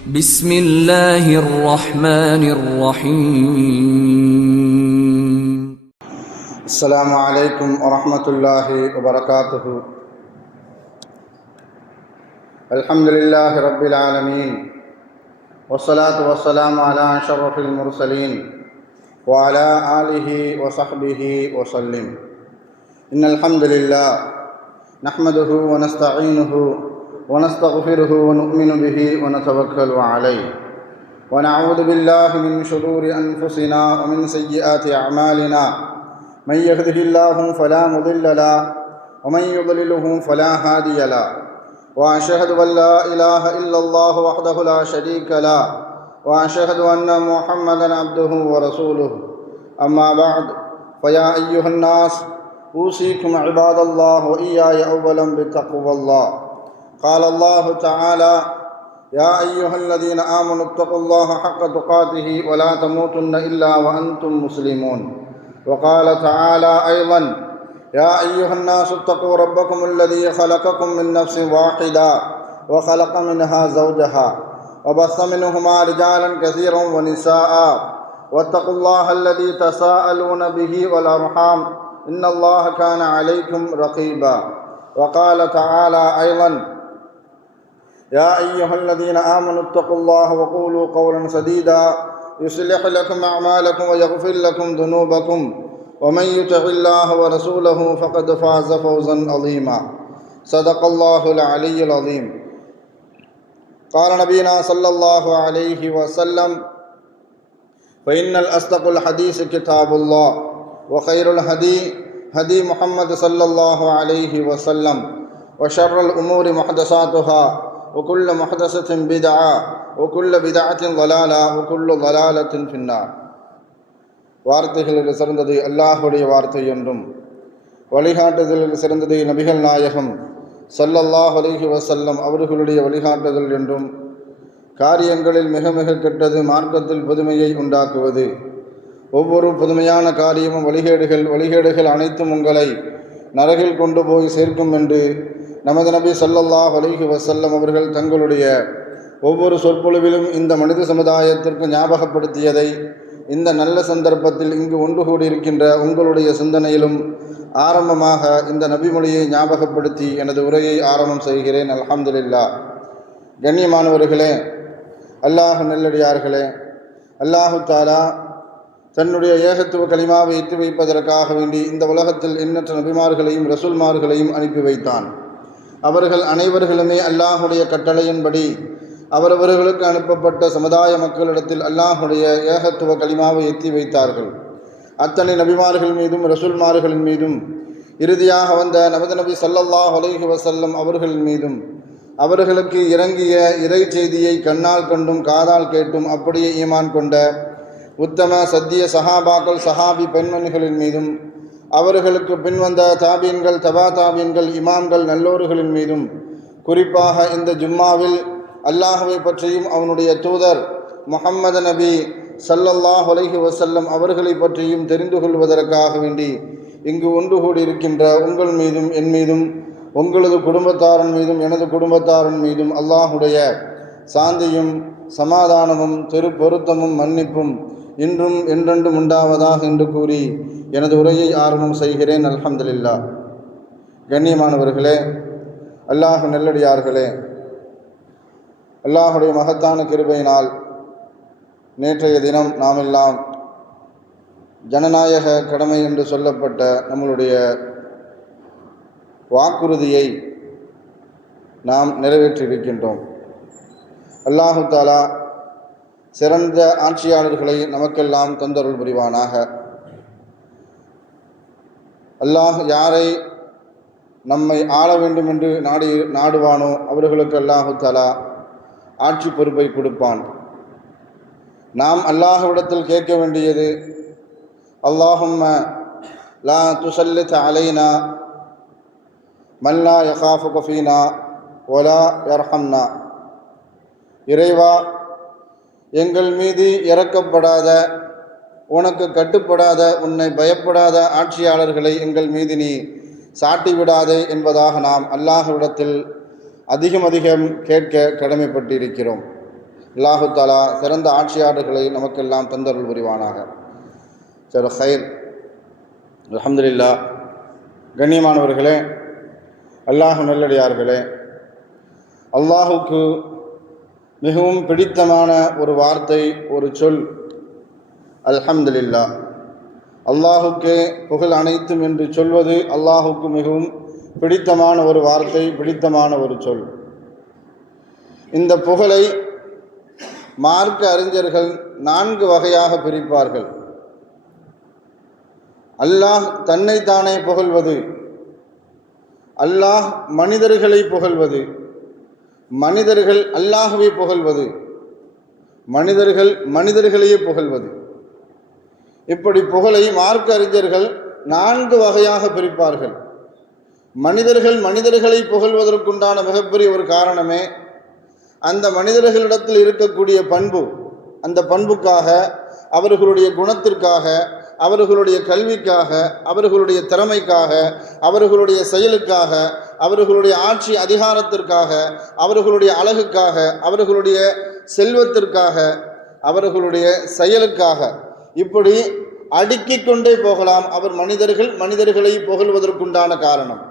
بسم الله الرحمن الرحيم. السلام عليكم ورحمة الله وبركاته. الحمد لله رب العالمين، والصلاة والسلام على أشرف المرسلين وعلى آله وصحبه وسلم. إن الحمد لله نحمده ونستعينه ونستغفره ونؤمن به ونتوكل عليه، ونعوذ بالله من شرور أنفسنا ومن سيئات أعمالنا. من يهده الله فلا مضل له ومن يضلله فلا هادي له، وأشهد أن لا إله إلا الله وحده لا شريك له، وأشهد أن محمدا عبده ورسوله. أما بعد، فيا أيها الناس أوصيكم عباد الله وإياي أولا بتقوى الله. قال الله تعالى: يا أيها الذين آمنوا اتقوا الله حق تقاته ولا تموتن إلا وأنتم مسلمون. وقال تعالى أيضا: يا أيها الناس اتقوا ربكم الذي خلقكم من نفس واحدة وخلق منها زوجها وبث منهما رجالا كثيرا ونساء، واتقوا الله الذي تساءلون به والأرحام إن الله كان عليكم رقيبا. وقال تعالى أيضا: يا أيها الذين آمنوا اتقوا الله وقولوا قولا سديدا يصلح لكم أعمالكم ويغفر لكم ذنوبكم، ومن يطع الله ورسوله فقد فاز فوزا عظيما. صدق الله العلي العظيم. قال نبينا صلى الله عليه وسلم: فإن الأصدق الحديث كتاب الله، وخير الهدي هدي محمد صلى الله عليه وسلم، وشر الأمور محدثاتها، وكل محدثة بدعة، وكل بدعة ضلالة، وكل ضلالة في النار. வார்த்தைகளில் சிறந்தது அல்லாஹுடைய வார்த்தை என்றும், வழிகாட்டுதலில் சிறந்தது நபிகள் நாயகம் ஸல்லல்லாஹு அலைஹி வஸல்லம் அவர்களுடைய வழிகாட்டுதல் என்றும், காரியங்களில் மிக மிக கெட்டது மார்க்கத்தில் புதுமையை உண்டாக்குவது, ஒவ்வொரு புதுமையான காரியமும் வழிகேடுகள் அனைத்தும் உங்களை நரகில் கொண்டு போய் சேர்க்கும் என்று நமது நபி ஸல்லல்லாஹு அலைஹி வஸல்லம் அவர்கள் தங்களுடைய ஒவ்வொரு சொற்பொழிவிலும் இந்த மனித சமுதாயத்திற்கு ஞாபகப்படுத்தியதை இந்த நல்ல சந்தர்ப்பத்தில் இங்கு ஒன்று கூடியிருக்கின்ற உங்களுடைய சிந்தனையிலும் ஆரம்பமாக இந்த நபிமொழியை ஞாபகப்படுத்தி எனது உரையை ஆரம்பம் செய்கிறேன். அல்ஹம்துலில்லாஹ். கண்ணியமானவர்களே, அல்லாஹ் நல்லடியார்களே, அல்லாஹு தஆலா தன்னுடைய ஏகத்துவ கலிமாவை எட்டி வைப்பதற்காக வேண்டி இந்த உலகத்தில் எண்ணற்ற நபிமார்களையும் ரசூல்மார்களையும் அனுப்பி வைத்தான். அவர்கள் அனைவர்களுமே அல்லாஹுடைய கட்டளையின்படி அவரவர்களுக்கு அனுப்பப்பட்ட சமுதாய மக்களிடத்தில் அல்லாஹுடைய ஏகத்துவ கலிமாவை எத்தி வைத்தார்கள். அத்தனை நபிமார்கள் மீதும் ரசூல்மார்களின் மீதும் இறுதியாக வந்த நமது நபி ஸல்லல்லாஹு அலைஹி வஸல்லம் அவர்களின் மீதும் அவர்களுக்கு இறங்கிய இறை செய்தியை கண்ணால் கண்டும் காதால் கேட்டும் அப்படியே ஈமான் கொண்ட உத்தம சத்திய சஹாபாக்கள் சஹாபி பெண்மணிகளின் மீதும் அவர்களுக்கு பின்வந்த தாபீன்கள் தபா தாபீன்கள் இமாம்கள் நல்லோர்களின் மீதும் குறிப்பாக இந்த ஜும்மாவில் அல்லாஹுவை பற்றியும் அவனுடைய தூதர் முஹம்மது நபி ஸல்லல்லாஹு அலைஹி வஸல்லம் அவர்களை பற்றியும் தெரிந்து கொள்வதற்காக வேண்டி இங்கு ஒன்று கூடியிருக்கின்ற உங்கள் மீதும் என் மீதும் உங்களது குடும்பத்தாரன் மீதும் எனது குடும்பத்தாரன் மீதும் அல்லாஹுடைய சாந்தியும் சமாதானமும் திருப்பொருத்தமும் மன்னிப்பும் இன்றும் என்றென்றும் உண்டாவதாக என்று கூறி எனது உரையை ஆரம்பம் செய்கிறேன். அல்ஹம்துலில்லாஹ். கண்ணியமானவர்களே, அல்லாஹ் நல்லடியார்களே, அல்லாஹுடைய மகத்தான கிருபையினால் நேற்றைய தினம் நாமெல்லாம் ஜனநாயக கடமை என்று சொல்லப்பட்ட நம்மளுடைய வாக்குறுதியை நாம் நிறைவேற்றியிருக்கின்றோம். அல்லாஹு தஆலா சிறந்த ஆட்சியாளர்களை நமக்கெல்லாம் தந்தருள் புரிவானாக. அல்லாஹ் யாரை நம்மை ஆள வேண்டும் என்று நாடுவானோ அவர்களுக்கு அல்லாஹு தஆலா ஆட்சி பொறுப்பை கொடுப்பான். நாம் அல்லாஹ்விடத்தில் கேட்க வேண்டியது, அல்லாஹும்ம லா துஸல்லித் அலைனா மன் லா யகாஃபுக ஃபீனா வலா யர்ஹம்னா. இறைவா, எங்கள் மீது இறக்கப்படாத, உனக்கு கட்டுப்படாத, உன்னை பயப்படாத ஆட்சியாளர்களை எங்கள் மீது நீ சாட்டிவிடாதே என்பதாக நாம் அல்லாஹ்விடத்தில் அதிகம் கேட்க கடமைப்பட்டிருக்கிறோம். அல்லாஹு தாலா சிறந்த ஆட்சியாளர்களை நமக்கெல்லாம் தந்தருள் புரிவானாக. சரி, ஹைர். அல்ஹம்துலில்லாஹ். கண்ணியமானவர்களே, அல்லாஹ் நல்லடியார்களே, அல்லாஹுக்கு மிகவும் பிடித்தமான ஒரு வார்த்தை, ஒரு சொல் அல்ஹம்துலில்லாஹ். அல்லாஹுக்கே புகழ் அனைத்தும் என்று சொல்வது அல்லாஹுக்கு மிகவும் பிடித்தமான ஒரு வார்த்தை, பிடித்தமான ஒரு சொல். இந்த புகழை மார்க்க அறிஞர்கள் 4 வகையாக பிரிப்பார்கள். அல்லாஹ் தன்னைத்தானே புகழ்வது, அல்லாஹ் மனிதர்களை புகழ்வது, மனிதர்கள் அல்லாஹ்வை புகழ்வது, மனிதர்கள் மனிதர்களையே புகழ்வது. இப்படி புகழை மார்க்க அறிஞர்கள் 4 வகையாக பிரிப்பார்கள். மனிதர்கள் மனிதர்களை புகழ்வதற்குண்டான மிகப்பெரிய ஒரு காரணமே அந்த மனிதர்களிடத்தில் இருக்கக்கூடிய பண்பு. அந்த பண்புக்காக, அவர்களுடைய குணத்திற்காக, அவர்களுடைய கல்விக்காக, அவர்களுடைய திறமைக்காக, அவர்களுடைய செயலுக்காக, அவர்களுடைய ஆட்சி அதிகாரத்திற்காக, அவர்களுடைய அழகுக்காக, அவர்களுடைய செல்வத்திற்காக, அவர்களுடைய செயலுக்காக, இப்படி அடுக்கிக் கொண்டே போகலாம். அவர் மனிதர்கள் மனிதர்களை புகழ்வதற்குண்டான காரணம்.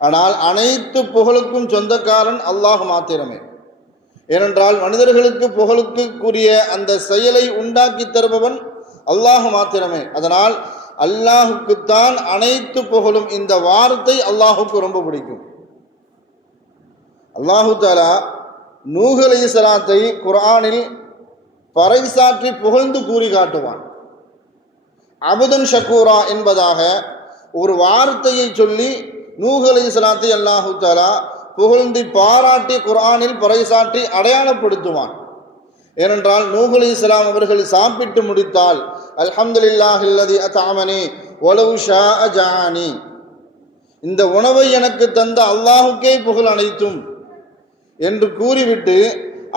ஆனால் அனைத்து புகழுக்கும் சொந்தக்காரன் அல்லாஹ் மாத்திரமே. ஏனென்றால் மனிதர்களுக்கு புகழுக்குரிய அந்த செயலை உண்டாக்கி தருபவன் அல்லாஹ் மாத்திரமே. அதனால் அல்லாஹுக்குத்தான் அனைத்து புகழும். இந்த வார்த்தை அல்லாஹுக்கு ரொம்ப பிடிக்கும். அல்லாஹு தஆலா நூஹ் அலைஹிஸ்ஸலாத்தை குர்ஆனில் பறைசாற்றி புகழ்ந்து கூறி காட்டுவான். அபுதன் ஷக்கூரா என்பதாக ஒரு வார்த்தையை சொல்லி நூஹ் அலைஹிஸ்ஸலாத்தை அல்லாஹு தஆலா புகழ்ந்து பாராட்டி குர்ஆனில் பறைசாற்றி அடையாளப்படுத்துவான். ஏனென்றால் நூஹ் அலைஹிஸ்ஸலாம் அவர்கள் சாப்பிட்டு முடித்தால் அல்ஹம்துலில்லாஹில்லதி அத்அமனி வலவ் ஷாஅ ஜஆனி, இந்த உணவை எனக்கு தந்த அல்லாஹுக்கே புகழ் அனைத்தும் என்று கூறிவிட்டு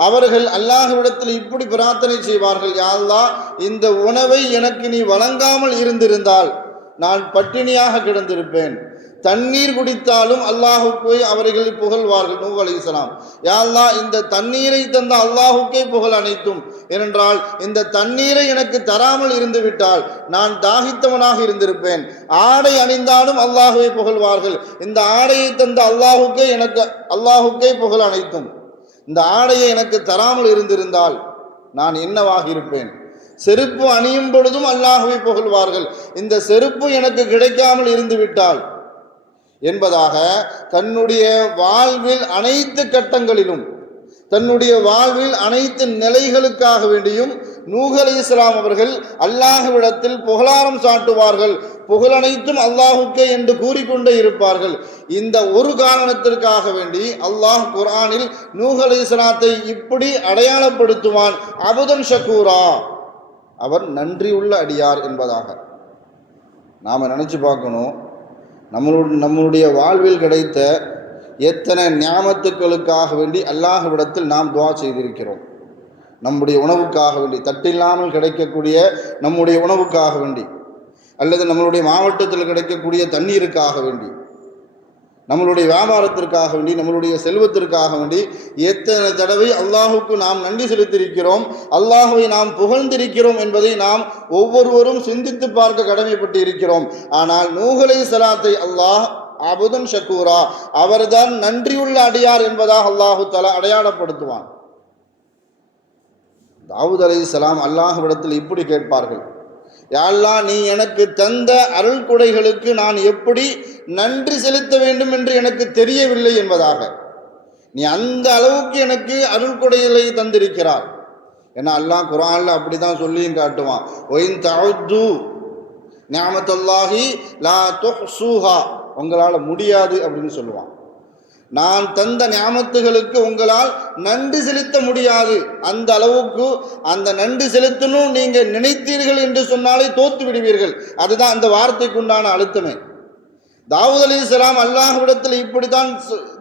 அவர்கள் அல்லாஹ்விடத்தில் இப்படி பிரார்த்தனை செய்வார்கள், யா அல்லாஹ், இந்த உணவை எனக்கு நீ வழங்காமல் இருந்திருந்தால் நான் பட்டினியாக கிடந்திருப்பேன். தண்ணீர் குடித்தாலும் அல்லாஹுக்கு அவர்கள் புகழ்வார்கள். நூஹ் அலைஹிஸ்ஸலாம், யா அல்லாஹ், இந்த தண்ணீரை தந்த அல்லாஹுக்கே புகழ் அனைத்தும். ஏனென்றால் இந்த தண்ணீரை எனக்கு தராமல் இருந்து விட்டால் நான் தாகித்தவனாக இருந்திருப்பேன். ஆடை அணிந்தாலும் அல்லாஹுவை புகழ்வார்கள். இந்த ஆடையை தந்த அல்லாஹுக்கே புகழ் அனைத்தும். இந்த ஆடையை எனக்கு தராமல் இருந்திருந்தால் நான் என்னவாக இருப்பேன். செருப்பு அணியும் பொழுதும் அல்லாஹுவை புகழ்வார்கள். இந்த செருப்பு எனக்கு கிடைக்காமல் இருந்து விட்டால் என்பதாக தன்னுடைய வாழ்வில் அனைத்து கட்டங்களிலும், தன்னுடைய வாழ்வில் அனைத்து நிலைகளுக்காக வேண்டியும் நூஹ் அலைஹிஸ்ஸலாம் அவர்கள் அல்லாஹ்விடத்தில் புகழாரம் சாட்டுவார்கள். புகழனைத்தும் அல்லாஹுக்கே என்று கூறிக்கொண்டே இருப்பார்கள். இந்த ஒரு காரணத்திற்காக வேண்டி அல்லாஹ் குர்ஆனில் நூஹ் அலைஹிஸ்ஸலாத்தை இப்படி அடையாளப்படுத்துவான், அபுதன் ஷக்கூரா, அவர் நன்றியுள்ள அடியார் என்பதாக. நாம் நினச்சி பார்க்கணும், நம்மளுடைய வாழ்வில் கிடைத்த எத்தனை நியாமத்துக்களுக்காக வேண்டி அல்லாஹ்விடத்தில் நாம் துஆ செய்திருக்கிறோம். நம்முடைய உணவுக்காக வேண்டி, தட்டில்லாமல் கிடைக்கக்கூடிய நம்முடைய உணவுக்காக வேண்டி, அல்லது நம்மளுடைய மாவட்டத்தில் கிடைக்கக்கூடிய தண்ணீருக்காக வேண்டி, நம்மளுடைய வியாபாரத்திற்காக வேண்டி, நம்மளுடைய செல்வத்திற்காக வேண்டி எத்தனை தடவை அல்லாஹுக்கு நாம் நன்றி செலுத்தியிருக்கிறோம், அல்லாஹுவை நாம் புகழ்ந்திருக்கிறோம் என்பதை நாம் ஒவ்வொருவரும் சிந்தித்து பார்க்க கடமைப்பட்டு இருக்கிறோம். ஆனால் நூஹ் அலைஹிஸ்ஸலாத்தை அல்லாஹ் அபுதன் ஷக்கூரா, அவர்தான் நன்றியுள்ள அடியார் என்பதாக அல்லாஹு தஆலா அடையாளப்படுத்துவான். தாவூத் அலைஹிஸ்ஸலாம் அல்லாஹ்விடத்தில் இப்படி கேட்பார்கள், யா அல்லாஹ், நீ எனக்கு தந்த அருள் கொடைகளுக்கு நான் எப்படி நன்றி செலுத்த வேண்டும் என்று எனக்கு தெரியவில்லை என்பதாக. நீ அந்த அளவுக்கு எனக்கு அருள் கொடைகளை தந்திருக்கிறார். ஏன்னா அல்லாஹ் குர்ஆன்ல அப்படிதான் சொல்லியும் காட்டுவான், ஒயின் தஅது நிஅமத்துல்லாஹி லா துஹ்ஸூஹா, உங்களால் முடியாது அப்படின்னு சொல்லுவான். நான் தந்த நியாமத்துகளுக்கு உங்களால் நன்றி செலுத்த முடியாது. அந்த அளவுக்கு அந்த நன்றி செலுத்தணும் நீங்க நினைத்தீர்கள் என்று சொன்னாலே தோத்து விடுவீர்கள். அதுதான் அந்த வார்த்தைக்கு உண்டான அழுத்தமே. தாவூத் அலைஹிஸ்ஸலாம் அல்லாஹ்விடத்தில் இப்படித்தான்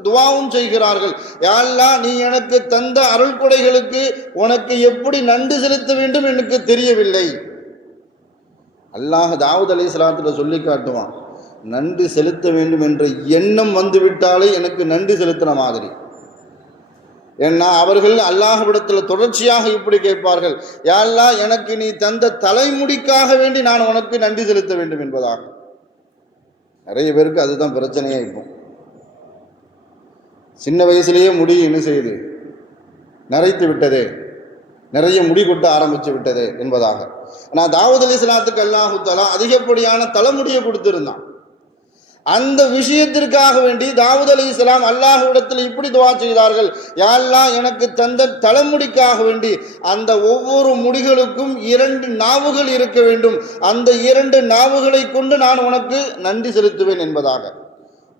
துஆவும் செய்கிறார்கள், யா அல்லாஹ், நீ எனக்கு தந்த அருள் கொடைகளுக்கு உனக்கு எப்படி நன்றி செலுத்த வேண்டும் எனக்கு தெரியவில்லை. அல்லாஹ் தாவூத் அலைஹிஸ்ஸலாத்துல சொல்லி காட்டுவான், நன்றி செலுத்த வேண்டும் என்ற எண்ணம் வந்துவிட்டாலே எனக்கு நன்றி செலுத்தின மாதிரி. ஏன்னா அவர்கள் அல்லாஹ்விடத்தில் தொடர்ச்சியாக இப்படி கேட்பார்கள், யா அல்லாஹ் எனக்கு நீ தந்த தலைமுடிக்காக வேண்டி நான் உனக்கு நன்றி செலுத்த வேண்டும் என்பதாக. நிறைய பேருக்கு அதுதான் பிரச்சனையே. இப்போ சின்ன வயசுலேயே முடி என்ன செய்யுது, நரைத்து விட்டதே, நிறைய முடி கொட்ட ஆரம்பித்து விட்டது என்பதாக. ஆனால் தாவூத் அலைஹிஸ்ஸலாத்துக்கு அல்லாஹு தஆலா அதிகப்படியான தலைமுடியை கொடுத்திருந்தான். அந்த விஷயத்திற்காக வேண்டி தாவூத் அலைஹிஸ்ஸலாம் அல்லாஹ்விடத்தில் இப்படி துஆ செய்தார்கள், யா அல்லாஹ் எனக்கு தந்த தலைமுடிக்காக வேண்டி அந்த ஒவ்வொரு முடிகளுக்கும் 2 நாவுகள் இருக்க வேண்டும், அந்த 2 நாவுகளை கொண்டு நான் உனக்கு நன்றி செலுத்துவேன் என்பதாக.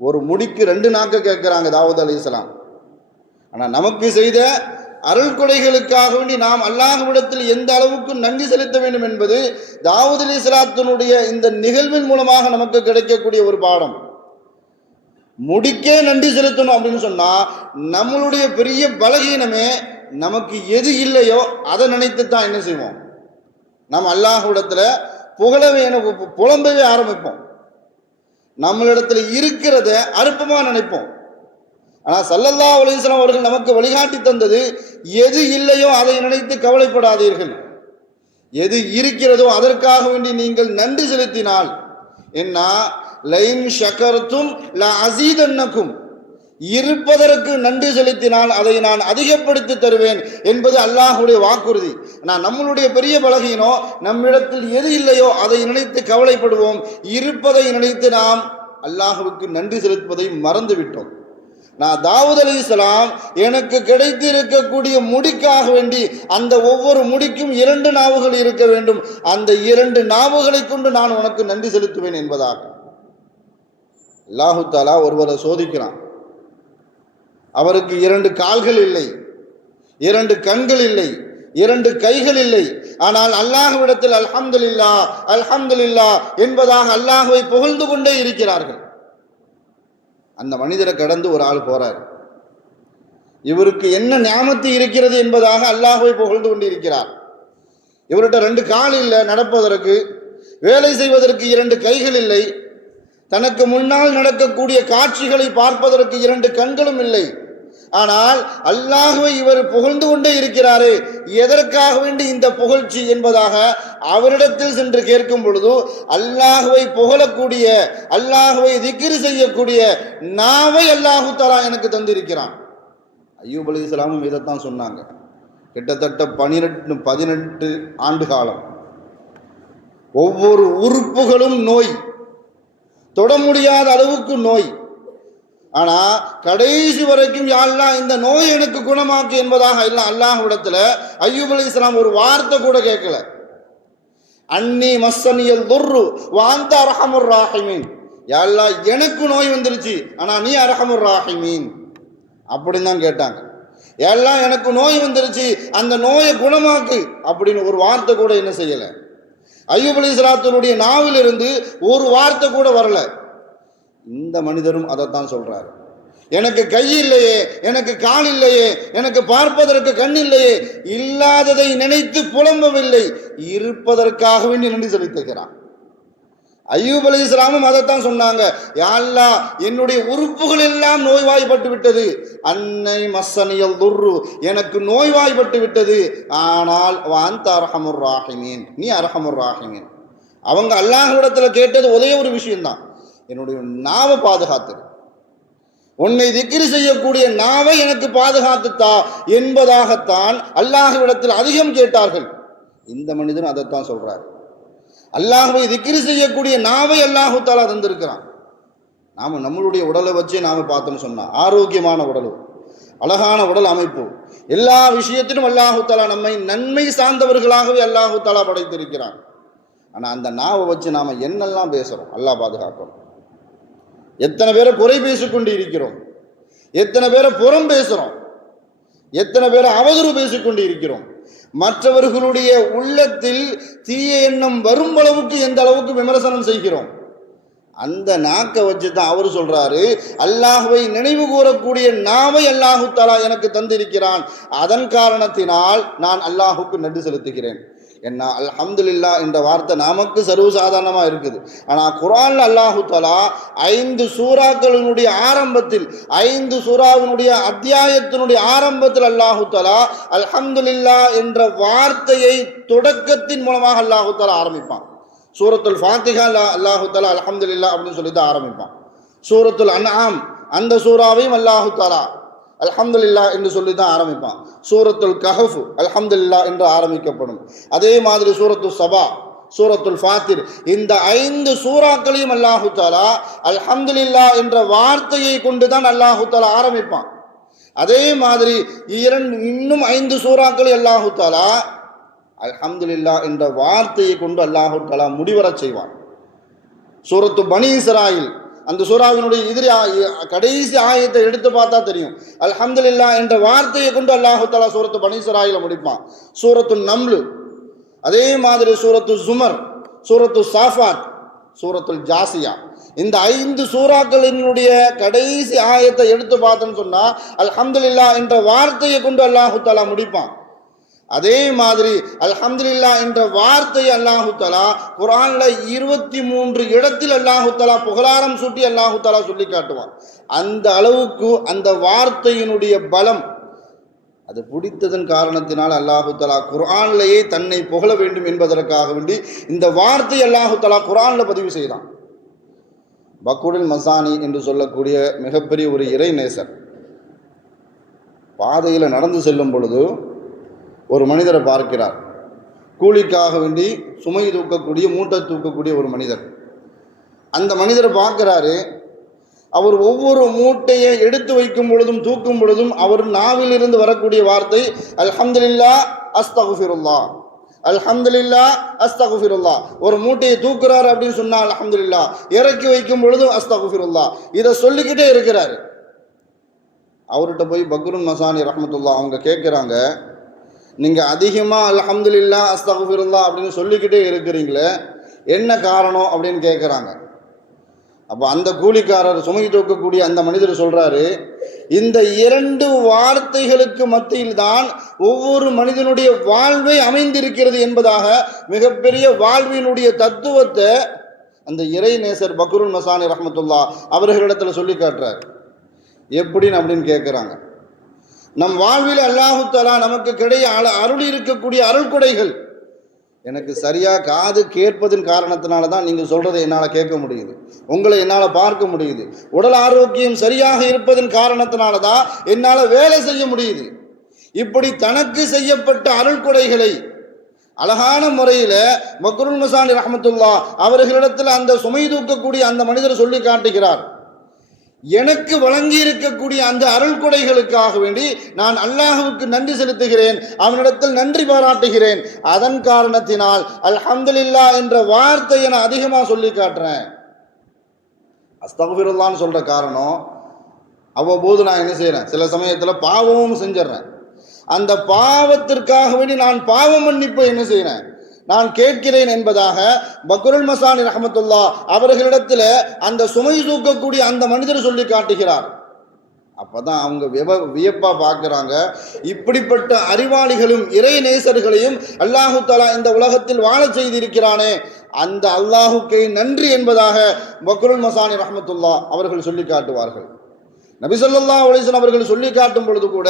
ஒரு முடிக்கு 2 நாக்கு கேட்கிறாங்க தாவூத் அலைஹிஸ்ஸலாம். ஆனால் நமக்கு செய்த அருள் கொடைகளுக்காக வேண்டி நாம் அல்லாஹ்விடத்தில் எந்த அளவுக்கு நன்றி செலுத்த வேண்டும் என்பது தாவூத் அலைஹிஸ்ஸலாத்தினுடைய இந்த நிகழ்வின் மூலமாக நமக்கு கிடைக்கக்கூடிய ஒரு பாடம். முடிக்கே நன்றி செலுத்தணும் அப்படின்னு சொன்னா நம்மளுடைய பெரிய பலகீனமே நமக்கு எது இல்லையோ அதை நினைத்து தான் என்ன செய்வோம், நாம் அல்லாஹ்விடத்துல புலம்பவே ஆரம்பிப்போம். நம்மளிடத்துல இருக்கிறத அற்பமா நினைப்போம். ஆனால் ஸல்லல்லாஹு அலைஹி வஸல்லம் அவர்கள் நமக்கு வழிகாட்டி தந்தது, எது இல்லையோ அதை நினைத்து கவலைப்படாதீர்கள், எது இருக்கிறதோ அதற்காக வேண்டி நீங்கள் நன்றி செலுத்தினால் என்ன, லைன் ஷக்கர்தும் ல அஸீதன்னகும், இருப்பதற்கு நன்றி செலுத்தினால் அதை நான் அதிகப்படுத்தி தருவேன் என்பது அல்லாஹ்வுடைய வாக்குறுதி. நான் நம்மளுடைய பெரிய பலகீனம், நம்மிடத்தில் எது இல்லையோ அதை நினைத்து கவலைப்படுவோம், இருப்பதை நினைத்து நாம் அல்லாஹ்வுக்கு நன்றி செலுத்துவதை மறந்து விட்டோம். நான் தாவூத் அலைஹிஸ்ஸலாம் எனக்கு கிடைத்து இருக்கக்கூடிய முடிக்காக வேண்டி அந்த ஒவ்வொரு முடிக்கும் 2 நாவுகள் இருக்க வேண்டும், அந்த 2 நாவுகளை கொண்டு நான் உனக்கு நன்றி செலுத்துவேன் என்பதாக. அல்லாஹு தஆலா ஒருவரை சோதிக்கிறான். அவருக்கு 2 கால்கள் இல்லை, 2 கண்கள் இல்லை, 2 கைகள் இல்லை. ஆனால் அல்லாஹ்விடத்தில் அல்ஹம்துலில்லாஹ் அல்ஹம்துலில்லாஹ் என்பதாக அல்லாஹ்வை புகழ்ந்து கொண்டே இருக்கிறார்கள். அந்த மனிதரை கடந்து ஒரு ஆள் போறார். இவருக்கு என்ன நியாமத்து இருக்கிறது என்பதாக அல்லாஹ்வை புகழ்ந்து கொண்டு இருக்கிறார். இவர்கிட்ட 2 கால் இல்லை நடப்பதற்கு, வேலை செய்வதற்கு 2 கைகள் இல்லை, தனக்கு முன்னால் நடக்கக்கூடிய காட்சிகளை பார்ப்பதற்கு 2 கண்களும் இல்லை. ஆனால் அல்லாஹ்வை இவர் புகழ்ந்து கொண்டே இருக்கிறாரே, எதற்காக வேண்டி இந்த புகழ்ச்சி என்பதாக அவரிடத்தில் சென்று கேட்கும் பொழுது அல்லாஹ்வை புகழக்கூடிய, அல்லாஹ்வை திக்ர் செய்யக்கூடிய நாவை அல்லாஹு தஆலா எனக்கு தந்திருக்கிறான். அய்யூப் அலைஹிஸ்ஸலாமும் இதைத்தான் சொன்னாங்க. கிட்டத்தட்ட 18 ஆண்டு காலம் ஒவ்வொரு உறுப்புகளும் நோய், தொட முடியாத அளவுக்கு நோய். ஆனா கடைசி வரைக்கும் யா அல்லாஹ் இந்த நோய் எனக்கு குணமாக்கு என்பதாக எல்லாம் அல்லாஹ்விடத்துல அய்யூப் அலைஹிஸ்ஸலாம் ஒரு வார்த்தை கூட கேட்கல. அன்னி மஸ்ஸனியல் துர்ரு வ அன்த அர்ஹமுர் ராஹிமீன், யா அல்லாஹ் எனக்கு நோய் வந்துருச்சு ஆனா நீ அர்ஹமுர் ராஹிமீன் அப்படின்னு தான் கேட்டாங்க. யா அல்லாஹ் எனக்கு நோய் வந்துருச்சு, அந்த நோயை குணமாக்கு அப்படின்னு ஒரு வார்த்தை கூட என்ன செய்யல. அய்யூப் அலைஹிஸ்ஸலாத்துடைய நாவிலிருந்து ஒரு வார்த்தை கூட வரல. இந்த மனிதரும் அதைத்தான் சொல்றாரு, எனக்கு கை இல்லையே, எனக்கு கால் இல்லையே, எனக்கு பார்ப்பதற்கு கண் இல்லையே, இல்லாததை நினைத்து புலம்பவில்லை, இருப்பதற்காக வேண்டி நன்றி செலுத்துகிறான். அய்யூப் அலைஹிஸ்ஸலாமும் அதைத்தான் சொன்னாங்க, யா அல்லாஹ் என்னுடைய உறுப்புகள் எல்லாம் நோய்வாய்ப்பட்டு விட்டது, அன்னை மஸ்ஸனியல் துர்ரு எனக்கு நோய்வாய்ப்பட்டு விட்டது, ஆனால் வ அன்த அர்ஹமுர் ராஹிமீன் நீ அர்ஹமுர் ராஹிமீன். அவங்க அல்லாஹ்விடத்துல கேட்டது ஒரே ஒரு விஷயம்தான், என்னுடைய நாவை பாதுகாத்து, உன்னை திக்ர் செய்யக்கூடிய நாவை எனக்கு பாதுகாத்துத்தா என்பதாகத்தான் அல்லாஹ்விடத்தில் அதிகம் கேட்டார்கள். இந்த மனிதன் அதைத்தான் சொல்றார். அல்லாஹ்வை திக்ர் செய்யக்கூடிய நாவை அல்லாஹு தஆலா தந்திருக்கிறான். நாம நம்மளுடைய உடலை வச்சே நாம பார்த்தோம்னு சொன்னா ஆரோக்கியமான உடல், அழகான உடல் அமைப்பு, எல்லா விஷயத்திலும் அல்லாஹு தஆலா நம்மை நன்மை சார்ந்தவர்களாகவே அல்லாஹு தஆலா படைத்திருக்கிறான். ஆனா அந்த நாவை வச்சு நாம என்னெல்லாம் பேசுறோம், அல்லாஹ் பாதுகாக்கணும். எத்தனை பேரை குறை பேசிக்கொண்டு இருக்கிறோம், எத்தனை பேரை புறம் பேசுறோம், எத்தனை பேரை அவதூறு பேசிக்கொண்டு இருக்கிறோம். மற்றவர்களுடைய உள்ளத்தில் தீய எண்ணம் வரும் அளவுக்கு எந்த அளவுக்கு விமர்சனம் செய்கிறோம். அந்த நாக்கை வச்சு தான் அவர் சொல்றாரு, அல்லாஹ்வை நினைவு கூறக்கூடிய நாவை அல்லாஹு தஆலா எனக்கு தந்திருக்கிறான், அதன் காரணத்தினால் நான் அல்லாஹுக்கு நன்றி செலுத்துகிறேன். என்ன அல்ஹம்துலில்லாஹ் என்ற வார்த்தை நமக்கு சர்வசாதாரணமாக இருக்குது. ஆனால் குர்ஆன்ல அல்லாஹு தஆலா 5 சூறாக்களினுடைய ஆரம்பத்தில், 5 சூறாவினுடைய அத்தியாயத்தினுடைய ஆரம்பத்தில் அல்லாஹு தஆலா அல்ஹம்துலில்லாஹ் என்ற வார்த்தையை தொடக்கத்தின் மூலமாக அல்லாஹு தஆலா ஆரம்பிப்பான். சூரத்துல் ஃபாத்திஹா அல்லாஹு தஆலா அல்ஹம்துலில்லாஹ் அப்படின்னு சொல்லி தான் ஆரம்பிப்பான். சூரத்துல் அன்ஆம் அந்த சூறாவையும் அல்லாஹு தஆலா அல்ஹம்துலில்லாஹ் என்று சொல்லி தான் ஆரம்பிப்பான். சூரத்துல் கஹஃப் அல்ஹம்துலில்லாஹ் என்று ஆரம்பிக்கப்படும். அதே மாதிரி சூரத்து சபா, சூரத்துல் ஃபாத்திர், இந்த 5 சூறாக்களையும் அல்லாஹு தஆலா அல்ஹம்துலில்லாஹ் என்ற வார்த்தையை கொண்டு தான் அல்லாஹு தஆலா ஆரம்பிப்பான். அதே மாதிரி இன்னும் 5 சூறாக்களை அல்லாஹு தஆலா அல்ஹம்துலில்லாஹ் என்ற வார்த்தையை கொண்டு அல்லாஹு தஆலா முடிவரச் செய்வான். சூரத்து பனி இஸ்ராயில் அந்த சூறாவினுடைய கடைசி ஆயத்தை எடுத்து பார்த்தா தெரியும். அல்ஹம்துலில்லாஹ் என்ற வார்த்தையை கொண்டு அல்லாஹு தஆலா சூரத்து பனி இஸ்ராயில முடிப்பான். சூரத்து நம்லு, அதே மாதிரி சூரத்து ஜுமர், சூரத்து சாஃபாத், சூரத்துல் ஜாசியா, இந்த 5 சூறாக்களினுடைய கடைசி ஆயத்தை எடுத்து பார்த்தோன்னு சொன்னா அல்ஹம்துலில்லாஹ் என்ற வார்த்தையை கொண்டு அல்லாஹு தஆலா முடிப்பான். அதே மாதிரி அல்ஹம்துலில்லாஹ் என்ற வார்த்தையை அல்லாஹு தஆலா குர்ஆன்ல 23 இடத்தில் அல்லாஹு தஆலா புகழாரம் சூட்டி அல்லாஹு தஆலா சொல்லி காட்டுவான். அந்த அளவுக்கு அந்த வார்த்தையினுடைய பலம், அது பிடித்ததன் காரணத்தினால் அல்லாஹு தஆலா குர்ஆன்லேயே தன்னை புகழ வேண்டும் என்பதற்காக வேண்டி இந்த வார்த்தை அல்லாஹு தஆலா குர்ஆன்ல பதிவு செய்தான். பக்குருல் மசானி என்று சொல்லக்கூடிய மிகப்பெரிய ஒரு இறை நேசர் பாதையில் நடந்து செல்லும் பொழுது ஒரு மனிதரை பார்க்கிறார். கூலிக்காக வேண்டி சுமை தூக்கக்கூடிய, மூட்டை தூக்கக்கூடிய ஒரு மனிதர். அந்த மனிதரை பார்க்கிறாரு. அவர் ஒவ்வொரு மூட்டையை எடுத்து வைக்கும் பொழுதும் தூக்கும் பொழுதும் அவர் நாவிலிருந்து வரக்கூடிய வார்த்தை அல்ஹம்துலில்லாஹ் அஸ்தக்ஃபிருல்லாஹ், அல்ஹம்துலில்லாஹ் அஸ்தக்ஃபிருல்லாஹ். ஒரு மூட்டையை தூக்குறாரு அப்படின்னு சொன்னா அல்ஹம்துலில்லாஹ், இறக்கி வைக்கும் பொழுதும் அஸ்தக்ஃபிருல்லாஹ், இதை சொல்லிக்கிட்டே இருக்கிறாரு. அவர்கிட்ட போய் பக்ருல் மசானி ரஹ்மத்துல்லாஹ் அவங்க கேட்குறாங்க, நீங்கள் அதிகமாக அல்ஹம்துலில்லாஹ் அஸ்தக்ஃபிருல்லாஹ் அப்படின்னு சொல்லிக்கிட்டே இருக்கிறீங்களே, என்ன காரணம் அப்படின்னு கேட்குறாங்க. அப்போ அந்த கூலிக்காரர், சுமை தூக்கக்கூடிய அந்த மனிதர் சொல்கிறாரு, இந்த 2 வார்த்தைகளுக்கு மத்தியில் தான் ஒவ்வொரு மனிதனுடைய வாழ்வை அமைந்திருக்கிறது என்பதாக மிகப்பெரிய வாழ்வினுடைய தத்துவத்தை அந்த இறை நேசர் பக்ருல் மசானி ரஹ்மத்துல்லாஹ் அவர்களிடத்தில் சொல்லி காட்டுறார். எப்படின்னு அப்படின்னு கேட்குறாங்க. நம் வாழ்வில் அல்லாஹு தஆலா நமக்கு அருளி இருக்கக்கூடிய அருள் கொடைகள், எனக்கு சரியாக காது கேட்பதன் காரணத்தினால தான் நீங்கள் சொல்கிறதை என்னால் கேட்க முடியுது, உங்களை என்னால் பார்க்க முடியுது. உடல் ஆரோக்கியம் சரியாக இருப்பதன் காரணத்தினால தான் என்னால் வேலை செய்ய முடியுது. இப்படி தனக்கு செய்யப்பட்ட அருள் கொடைகளை அழகான முறையில் பக்ருல் மசானி ரஹ்மத்துல்லாஹ் அவர்களிடத்தில் அந்த சுமை தூக்கக்கூடிய அந்த மனிதர் சொல்லி காட்டுகிறார். எனக்கு வழங்கி இருக்கக்கூடிய அந்த அருள் கொடைகளுக்காக வேண்டி நான் அல்லாஹ்வுக்கு நன்றி செலுத்துகிறேன், அவனிடத்தில் நன்றி பாராட்டுகிறேன். அதன் காரணத்தினால் அல்ஹம்துலில்லாஹ் என்ற வார்த்தையை நான் அதிகமாக சொல்லி காட்டுறேன். அஸ்தக்ஃபிருல்லாஹ்னு சொல்ற காரணம், அவ்வப்போது நான் என்ன செய்கிறேன், சில சமயத்தில் பாவமும் செஞ்சிடறேன். அந்த பாவத்திற்காக வேண்டி நான் பாவ மன்னிப்பு என்ன செய்கிறேன், நான் கேட்கிறேன் என்பதாக பக்ருல் மசானி ரஹ்மத்துல்லாஹ் அவர்களிடத்தில் அந்த சுமை தூக்கக்கூடிய அந்த மனிதர் சொல்லி காட்டுகிறார். அப்பதான் அவங்க வியப்பா பார்க்கிறாங்க, இப்படிப்பட்ட அறிவாளிகளும் இறை நேசர்களையும் அல்லாஹு தஆலா இந்த உலகத்தில் வாழ செய்திருக்கிறானே, அந்த அல்லாஹுக்கு நன்றி என்பதாக பக்ருல் மசானி ரஹ்மத்துல்லாஹ் அவர்கள் சொல்லி காட்டுவார்கள். நபி ஸல்லல்லாஹு அலைஹி வஸல்லம் அவர்கள் சொல்லி காட்டும் பொழுது கூட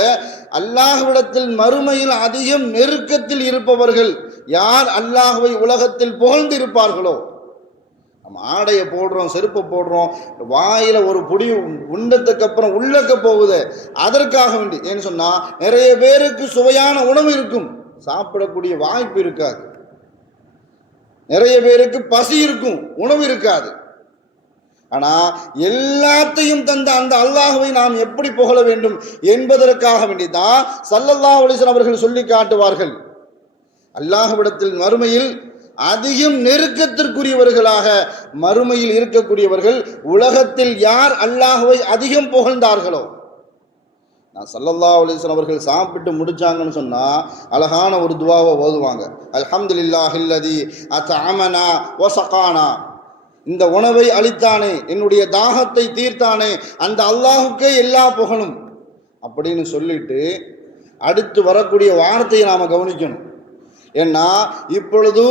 அல்லாஹ்விடத்தில் மறுமையில் அதிகம் நெருக்கத்தில் இருப்பவர்கள் யார் அல்லாஹ்வை உலகத்தில் புகழ்ந்து இருப்பார்களோ, நம்ம ஆடையை போடுறோம், செருப்பை போடுறோம், வாயில ஒரு பொடி உண்டத்துக்கு அப்புறம் உள்ளக்க போகுது, அதற்காக வேண்டி ஏன்னு சொன்னா நிறைய பேருக்கு சுவையான உணவு இருக்கும், சாப்பிடக்கூடிய வாய்ப்பு இருக்காது. நிறைய பேருக்கு பசி இருக்கும், உணவு இருக்காது. ஆனா எல்லாத்தையும் தந்த அந்த அல்லாஹ்வை நாம் எப்படி புகழ வேண்டும் என்பதற்காக வேண்டிதான் ஸல்லல்லாஹு அலைஹி வஸல்லம் அவர்கள் சொல்லி காட்டுவார்கள். அல்லாஹ்விடத்தில் மறுமையில் அதிகம் நெருக்கத்திற்குரியவர்களாக மறுமையில் இருக்கக்கூடியவர்கள் உலகத்தில் யார் அல்லாஹ்வை அதிகம் புகழ்ந்தார்களோ, நான் ஸல்லல்லாஹு அலைஹி வஸல்லம் அவர்கள் சாப்பிட்டு முடிச்சாங்கன்னு சொன்னா அழகான ஒரு துஆவை ஓதுவாங்க. அல்ஹம்துலில்லாஹில்லதி அத்அமனா வஸகானா, இந்த உணவை அளித்தானே, என்னுடைய தாகத்தை தீர்த்தானே, அந்த அல்லாஹுக்கே எல்லா புகழும் அப்படின்னு சொல்லிட்டு அடுத்து வரக்கூடிய வார்த்தையை நாம் கவனிக்கணும். ஏன்னா இப்பொழுது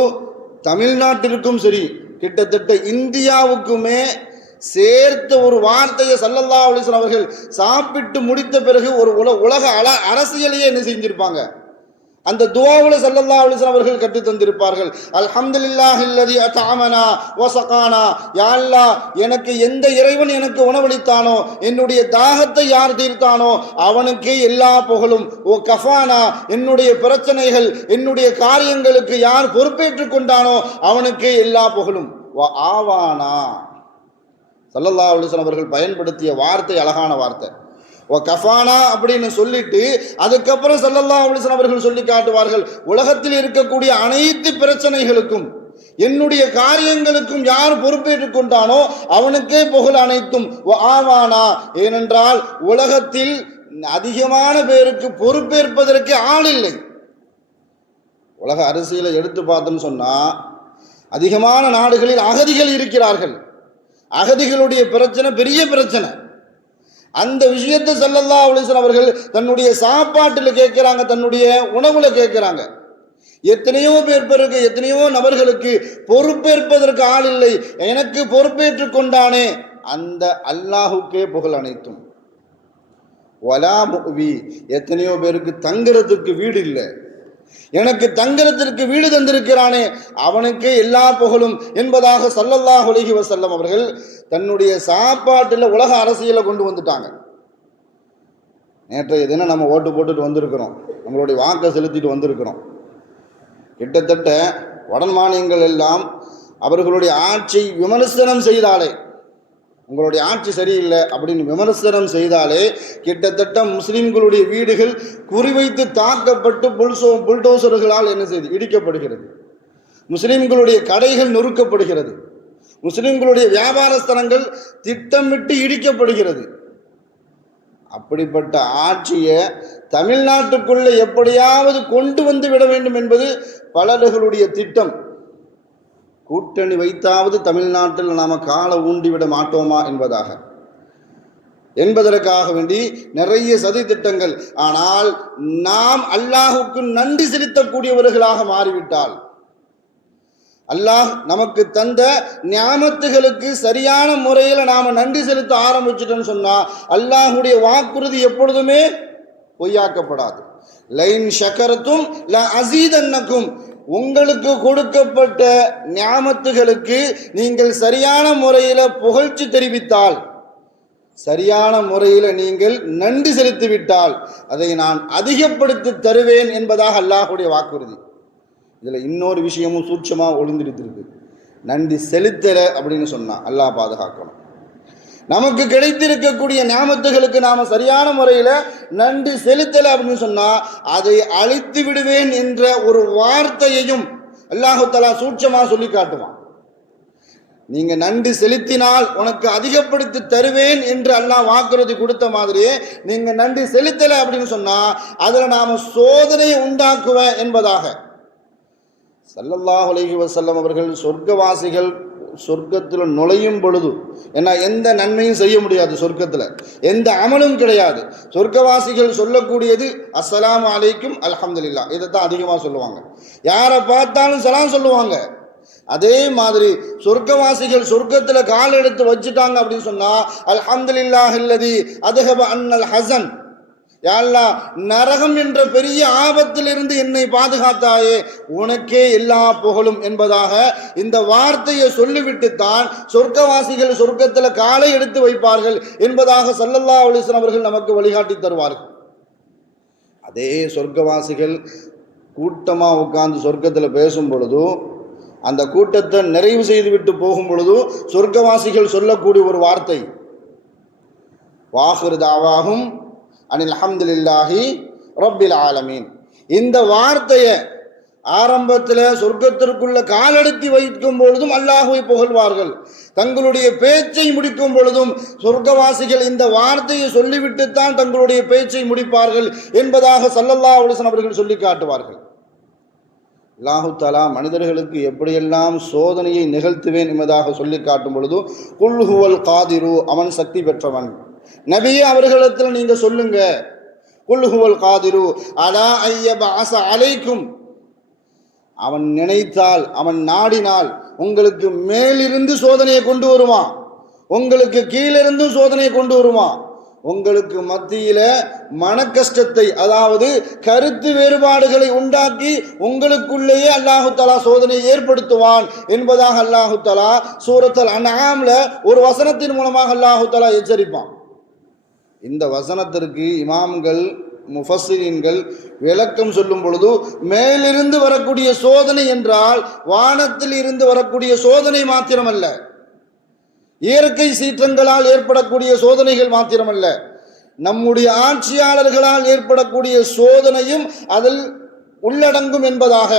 தமிழ்நாட்டிற்கும் சரி கிட்டத்தட்ட இந்தியாவுக்குமே சேர்த்த ஒரு வார்த்தையை ஸல்லல்லாஹு அலைஹி வஸல்லம் அவர்கள் சாப்பிட்டு முடித்த பிறகு ஒரு உலக அரசியலையே என்ன செஞ்சிருப்பாங்க, அந்த துஆவுல ஸல்லல்லாஹு அலைஹி வஸல்லம் அவர்கள் கற்று தந்திருப்பார்கள். அல்ஹம்துலில்லாஹில்லதி அத்அமனா வஸகானா, யா அல்லாஹ், எனக்கு எந்த இறைவன் எனக்கு உணவளித்தானோ, என்னுடைய தாகத்தை யார் தீர்த்தானோ அவனுக்கே எல்லா புகழும். ஓ கஃபானா, என்னுடைய பிரச்சனைகள் என்னுடைய காரியங்களுக்கு யார் பொறுப்பேற்றுக் கொண்டானோ அவனுக்கே எல்லா புகழும். வ ஆவானா, ஸல்லல்லாஹு அலைஹி வஸல்லம் அவர்கள் பயன்படுத்திய வார்த்தை அழகான வார்த்தை. ஓ கஃபானா அப்படின்னு சொல்லிட்டு அதுக்கப்புறம் ஸல்லல்லாஹு அலைஹி வஸல்லம் அவர்கள் சொல்லி காட்டுவார்கள், உலகத்தில் இருக்கக்கூடிய அனைத்து பிரச்சனைகளுக்கும் என்னுடைய காரியங்களுக்கும் யார் பொறுப்பேற்றுக் கொண்டானோ அவனுக்கே புகழ் அனைத்தும். ஆவானா, ஏனென்றால் உலகத்தில் அதிகமான பேருக்கு பொறுப்பேற்பதற்கு ஆள் இல்லை. உலக அரசியலை எடுத்து பார்த்தோம்னு சொன்னா அதிகமான நாடுகளில் அகதிகள் இருக்கிறார்கள். அகதிகளுடைய பிரச்சனை பெரிய பிரச்சனை. அந்த விஷயத்தை ஸல்லல்லாஹு அலைஹி வஸல்லம் அவர்கள் தன்னுடைய சாப்பாட்டில் கேட்கிறாங்க, தன்னுடைய உணவுல கேட்கிறாங்க. எத்தனையோ பேருக்கு, எத்தனையோ நபர்களுக்கு பொறுப்பேற்பதற்கு ஆள் இல்லை, எனக்கு பொறுப்பேற்றுக் கொண்டானே அந்த அல்லாஹுக்கே புகழ் அனைத்தும். வலா முவி, எத்தனையோ பேருக்கு தங்குறதுக்கு வீடு இல்லை, எனக்கு தங்குறதற்கு வீடு தந்திருக்கிறானே அவனுக்கே எல்லா புகழும் என்பதாக ஸல்லல்லாஹு அலைஹி வஸல்லம் அவர்கள் தன்னுடைய சாப்பாட்டில் உலக அரசியலை கொண்டு வந்துட்டாங்க. நேற்றைய தினம் நம்ம ஓட்டு போட்டுட்டு வந்திருக்கிறோம், நம்மளுடைய வாக்கை செலுத்திட்டு வந்திருக்கிறோம். கிட்டத்தட்ட வட மாநிலங்கள் எல்லாம் அவர்களுடைய ஆட்சியை விமர்சனம் செய்தாலே, உங்களுடைய ஆட்சி சரியில்லை அப்படின்னு விமர்சனம் செய்தாலே கிட்டத்தட்ட முஸ்லிம்களுடைய வீடுகள் குறிவைத்து தாக்கப்பட்டு புல்டோசர்களால் என்ன செய்து இடிக்கப்படுகிறது, முஸ்லிம்களுடைய கடைகள் நொறுக்கப்படுகிறது, முஸ்லிம்களுடைய வியாபார ஸ்தலங்கள் திட்டமிட்டு இடிக்கப்படுகிறது. அப்படிப்பட்ட ஆட்சியை தமிழ்நாட்டுக்குள்ள எப்படியாவது கொண்டு வந்து விட வேண்டும் என்பது பலர்களுடைய திட்டம். கூட்டணி வைத்தாவது தமிழ்நாட்டில் நாம் காலை ஊண்டிவிட மாட்டோமா என்பதற்காக வேண்டி நிறைய சதி திட்டங்கள். ஆனால் நாம் அல்லாஹுக்கு நன்றி செலுத்தக்கூடியவர்களாக மாறிவிட்டால், அல்லாஹ் நமக்கு தந்த நியாமத்துகளுக்கு சரியான முறையில் நாம் நன்றி செலுத்த ஆரம்பிச்சிட்டோம்னு சொன்னா அல்லாஹுடைய வாக்குறுதி எப்பொழுதுமே பொய்யாக்கப்படாது. லைன் ஷக்கரத்தும் ல அஸீதன்னக்கும், உங்களுக்கு கொடுக்கப்பட்ட நியாமத்துகளுக்கு நீங்கள் சரியான முறையில் புகழ்ச்சி தெரிவித்தால், சரியான முறையில் நீங்கள் நன்றி செலுத்திவிட்டால் அதை நான் அதிகப்படுத்தி தருவேன் என்பதாக அல்லாஹுடைய வாக்குறுதி. இதில் இன்னொரு விஷயமும் சூட்சமாக ஒளிந்திருத்திருக்கு. நன்றி செலுத்தலை அப்படின்னு சொன்னால் அல்லாஹ் பாதுகாக்கணும். நமக்கு கிடைத்திருக்கக்கூடிய நியாமத்துகளுக்கு நாம் சரியான முறையில் நன்றி செலுத்தலை அப்படின்னு சொன்னால் அதை அழித்து விடுவேன் என்ற ஒரு வார்த்தையையும் அல்லாஹு தஆலா சூட்சமாக சொல்லி காட்டுவான். நீங்கள் நன்றி செலுத்தினால் உனக்கு அதிகப்படுத்தி தருவேன் என்று அல்லாஹ் வாக்குறுதி கொடுத்த மாதிரியே நீங்கள் நன்றி செலுத்தலை அப்படின்னு சொன்னால் அதில் நாம் சோதனையை உண்டாக்குவேன் என்பதாக ஸல்லல்லாஹு அலைஹி வஸல்லம் அவர்கள் சொர்க்கவாசிகள் சொர்க்கத்தில் நுழையும் பொழுது, ஏன்னா எந்த நன்மையும் செய்ய முடியாது, சொர்க்கத்தில் எந்த அமலும் கிடையாது. சொர்க்கவாசிகள் சொல்லக்கூடியது அஸ்ஸலாமு அலைக்கும் அல்ஹம்துலில்லாஹ், இதைத்தான் அதிகமாக சொல்லுவாங்க. யாரை பார்த்தாலும் சலாம் சொல்லுவாங்க. அதே மாதிரி சொர்க்கவாசிகள் சொர்க்கத்தில் கால் எடுத்து வச்சுட்டாங்க அப்படின்னு சொன்னா அல்ஹம்துலில்லாஹில்லதி அதுஹப அன்னல் ஹஸன், யா அல்லாஹ், நரகம் என்ற பெரிய ஆபத்திலிருந்து என்னை பாதுகாத்தாயே, உனக்கே எல்லா புகழும் என்பதாக இந்த வார்த்தையை சொல்லிவிட்டு தான் சொர்க்கவாசிகள் சொர்க்கத்தில் காலை எடுத்து வைப்பார்கள் என்பதாக ஸல்லல்லாஹு அலைஹி வஸல்லம் அவர்கள் நமக்கு வழிகாட்டி தருவார்கள். அதே சொர்க்கவாசிகள் கூட்டமாக உட்கார்ந்து சொர்க்கத்தில் பேசும் பொழுது, அந்த கூட்டத்தை நிறைவு செய்துவிட்டு போகும் பொழுது சொர்க்கவாசிகள் சொல்லக்கூடிய ஒரு வார்த்தை, வாஹிரு தாவாஹும் அனில் ஹம்துலில்லாஹி ரப்பில் ஆலமீன். இந்த வார்த்தையை ஆரம்பத்தில் சொர்க்கத்திற்குள்ள காலெடுத்து வைக்கும் பொழுதும் அல்லாஹுவை புகழ்வார்கள். தங்களுடைய பேச்சை முடிக்கும் பொழுதும் சொர்க்கவாசிகள் இந்த வார்த்தையை சொல்லிவிட்டுத்தான் தங்களுடைய பேச்சை முடிப்பார்கள் என்பதாக ஸல்லல்லாஹு அலைஹி வஸல்லம் அவர்கள் சொல்லி காட்டுவார்கள். அல்லாஹு தஆலா மனிதர்களுக்கு எப்படியெல்லாம் சோதனையை நிகழ்த்துவேன் என்பதாக சொல்லி காட்டும் பொழுது குல் ஹுவல் காதிரு, அவன் சக்தி பெற்றவன். நபியே அவர்களிடத்தில் நீங்க சொல்லுங்க, குல் ஹுவல் காதிரு அலா ஐயபஅஸ அலைக்கும், அவன் நினைத்தால், அவன் நாடினால் உங்களுக்கு மேலிருந்து சோதனையை கொண்டு வருவான், உங்களுக்கு கீழிருந்தும் சோதனையை கொண்டு வருவான். உங்களுக்கு மத்தியில மன கஷ்டத்தை, அதாவது கருத்து வேறுபாடுகளை உண்டாக்கி உங்களுக்குள்ளேயே அல்லாஹு தஆலா சோதனையை ஏற்படுத்துவான் என்பதாக அல்லாஹு தஆலா சூரத்துல் அன்ஆம்ல ஒரு வசனத்தின் மூலமாக அல்லாஹு தஆலா எச்சரிப்பான். இந்த வசனத்திற்கு இமாம்கள் முஃபஸ்ஸிரீன்கள் விளக்கம் சொல்லும் பொழுது, மேலிருந்து வரக்கூடிய சோதனை என்றால் வானத்தில் இருந்து வரக்கூடிய சோதனை மாத்திரமல்ல, இயற்கை சீற்றங்களால் ஏற்படக்கூடிய சோதனைகள் மாத்திரமல்ல, நம்முடைய ஆட்சியாளர்களால் ஏற்படக்கூடிய சோதனையும் அதில் உள்ளடங்கும் என்பதாக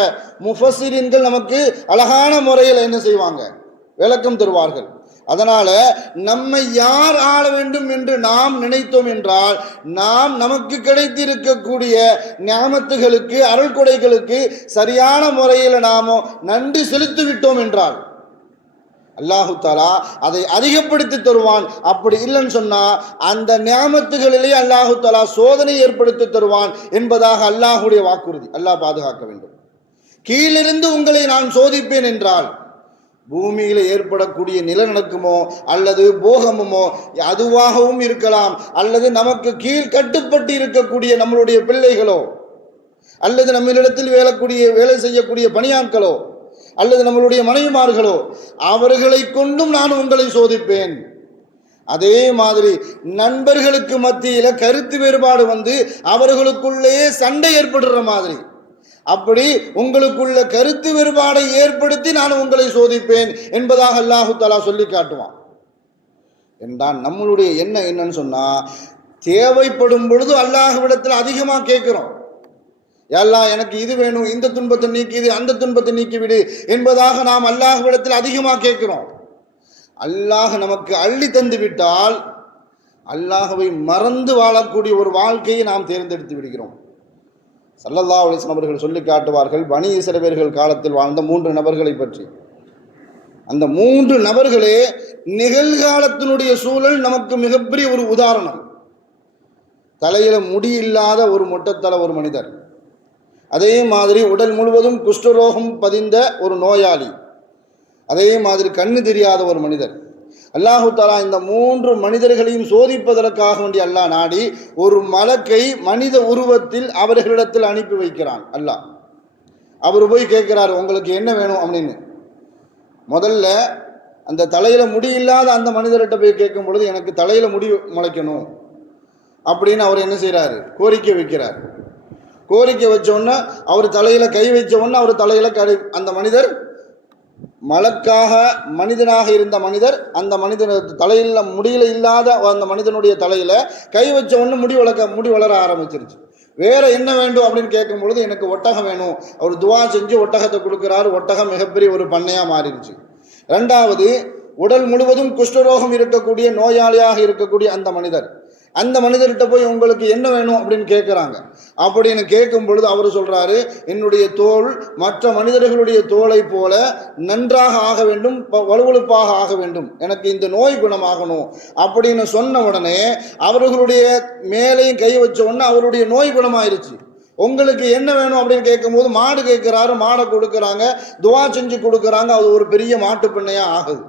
முஃபஸ்ஸிரீன்கள் நமக்கு அழகான முறையில் என்ன செய்வாங்க, விளக்கம் தருவார்கள். அதனால நம்மை யார் ஆள வேண்டும் என்று நாம் நினைத்தோம் என்றால், நாம் நமக்கு கிடைத்திருக்கக்கூடிய நியாமத்துகளுக்கு, அருள் கொடைகளுக்கு சரியான முறையில் நாம நன்றி செலுத்திவிட்டோம் என்றால் அல்லாஹு தஆலா அதை அதிகப்படுத்தி தருவான். அப்படி இல்லைன்னு சொன்னா அந்த நியாமத்துகளிலே அல்லாஹு தஆலா சோதனை ஏற்படுத்தி தருவான் என்பதாக அல்லாஹுடைய வாக்குறுதி. அல்லாஹ் பாதுகாக்க வேண்டும். கீழிருந்து உங்களை நான் சோதிப்பேன் என்றால், பூமியில ஏற்படக்கூடிய நிலநடுக்கமோ அல்லது போகமுமோ அதுவாகவும் இருக்கலாம், அல்லது நமக்கு கீழ் கட்டுப்பட்டு இருக்கக்கூடிய நம்மளுடைய பிள்ளைகளோ, அல்லது நம்மளிடத்தில் வேலை செய்யக்கூடிய பணியாட்களோ, அல்லது நம்மளுடைய மனைவிமார்களோ, அவர்களை கொண்டும் நான் உங்களை சோதிப்பேன். அதே மாதிரி நண்பர்களுக்கு மத்தியில கருத்து வேறுபாடு வந்து அவர்களுக்குள்ளேயே சண்டை ஏற்படுற மாதிரி, அப்படி உங்களுக்குள்ள கருத்து வேறுபாடை ஏற்படுத்தி நான் உங்களை சோதிப்பேன் என்பதாக அல்லாஹு தஆலா சொல்லி காட்டுவான். என்றால் நம்மளுடைய எண்ணம் என்னன்னு சொன்னா, தேவைப்படும் பொழுது அல்லாஹ்விடத்தில் அதிகமாக கேட்கிறோம், அல்லாஹ் எனக்கு இது வேணும், இந்த துன்பத்தை நீக்கிது, அந்த துன்பத்தை நீக்கிவிடு என்பதாக நாம் அல்லாஹ்விடத்தில் அதிகமாக கேட்கிறோம். அல்லாஹ் நமக்கு அள்ளி தந்து விட்டால் அல்லாஹ்வை மறந்து வாழக்கூடிய ஒரு வாழ்க்கையை நாம் தேர்ந்தெடுத்து விடுகிறோம். ஸல்லல்லாஹு அலைஹி வஸல்லம் அவர்கள் சொல்லி காட்டுவார்கள், பனி இஸ்ரவேலர்கள் காலத்தில் வாழ்ந்த 3 நபர்களை பற்றி. அந்த 3 நபர்களே நிகழ்காலத்தினுடைய சூழல் நமக்கு மிகப்பெரிய ஒரு உதாரணம். தலையில முடி இல்லாத ஒரு மொட்டத்தலை ஒரு மனிதர், அதே மாதிரி உடல் முழுவதும் குஷ்டரோகம் பதிந்த ஒரு நோயாளி, அதே மாதிரி கண்ணு தெரியாத ஒரு மனிதர். அல்லாஹு தஆலா இந்த 3 மனிதர்களையும் சோதிப்பதற்காக வேண்டி அல்லாஹ் நாடி ஒரு மலக்கை மனித உருவத்தில் அவர்களிடத்தில் அனுப்பி வைக்கிறான். அல்லாஹ் அவர் போய் கேட்கிறார், உங்களுக்கு என்ன வேணும் அப்படின்னு. முதல்ல அந்த தலையில முடி இல்லாத அந்த மனிதர்கிட்ட போய் கேட்கும் பொழுது, எனக்கு தலையில முடி முளைக்கணும் அப்படின்னு அவர் என்ன செய்யறாரு, கோரிக்கை வைக்கிறார். கோரிக்கை வச்ச உடனே அவர் தலையில கை வச்ச உடனே அவர் தலையில அந்த மனிதர் மலக்காக மனிதனாக இருந்த மனிதர், அந்த மனிதன் தலையில முடியல இல்லாத அந்த மனிதனுடைய தலையில கை வச்ச உடனே முடி வளர ஆரம்பிச்சிருச்சு. வேற என்ன வேண்டும் அப்படின்னு கேட்கும் பொழுது, எனக்கு ஒட்டகம் வேணும். அவர் துவா செஞ்சு ஒட்டகத்தை கொடுக்கிறாரு. ஒட்டகம் மிகப்பெரிய ஒரு பண்ணையா மாறிடுச்சு. 2வது, உடல் முழுவதும் குஷ்டரோகம் இருக்கக்கூடிய நோயாளியாக இருக்கக்கூடிய அந்த மனிதர்கிட்ட போய் உங்களுக்கு என்ன வேணும் அப்படின்னு கேட்குறாங்க. அப்படின்னு கேட்கும் பொழுது அவர் சொல்றாரு, என்னுடைய தோல் மற்ற மனிதர்களுடைய தோலை போல நன்றாக ஆக வேண்டும், வலுவழுப்பாக ஆக வேண்டும், எனக்கு இந்த நோய் குணமாகணும் அப்படின்னு சொன்ன உடனே அவர்களுடைய மேலையும் கை வச்ச உடனே அவருடைய நோய் குணமாயிருச்சு. உங்களுக்கு என்ன வேணும் அப்படின்னு கேட்கும்போது மாடு கேட்குறாரு, மாடை கொடுக்குறாங்க, துவா செஞ்சு கொடுக்குறாங்க, அது ஒரு பெரிய மாட்டு பண்ணையா ஆகுது.